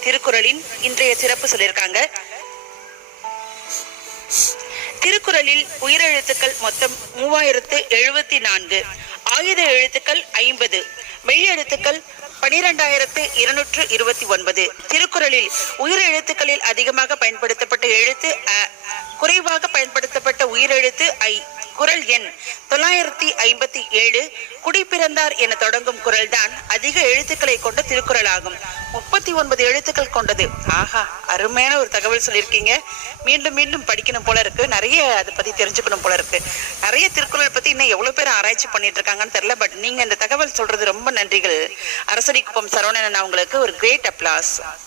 திருக்குறளின் இன்றைய சிறப்பு சொல்லியிருக்காங்க. திருக்குறளில் உயிரெழுத்துக்கள் மொத்தம் 3074, ஆயுத எழுத்துக்கள் 50, மெய்யெழுத்துக்கள் 12229. திருக்குறளில் உயிரெழுத்துக்களில் அதிகமாக பயன்படுத்தப்பட்ட எழுத்து அ, குறைவாக பயன்படுத்தப்பட்ட உயிரெழுத்து ஐ. குறள் எண் 957. குடிப்பிறந்தார் என தொடங்கும் குறள் தான் அதிக எழுத்துக்களை கொண்ட திருக்குறள் ஆகும். 39 எழுத்துக்கள் கொண்டது. ஆஹா, அருமையான ஒரு தகவல் சொல்லியிருக்கீங்க. மீண்டும் மீண்டும் படிக்கணும் போல இருக்கு. நிறைய அதை பத்தி தெரிஞ்சுக்கணும் போல இருக்கு. நிறைய திருக்குறள் பத்தி இன்னும் எவ்வளவு பேர் ஆராய்ச்சி பண்ணிட்டு இருக்காங்கன்னு தெரியல. பட் நீங்க இந்த தகவல் சொல்றது ரொம்ப நன்றிகள். அரசடிக்குப்பம் சரவணன், உங்களுக்கு ஒரு கிரேட் அப்ளாஸ்.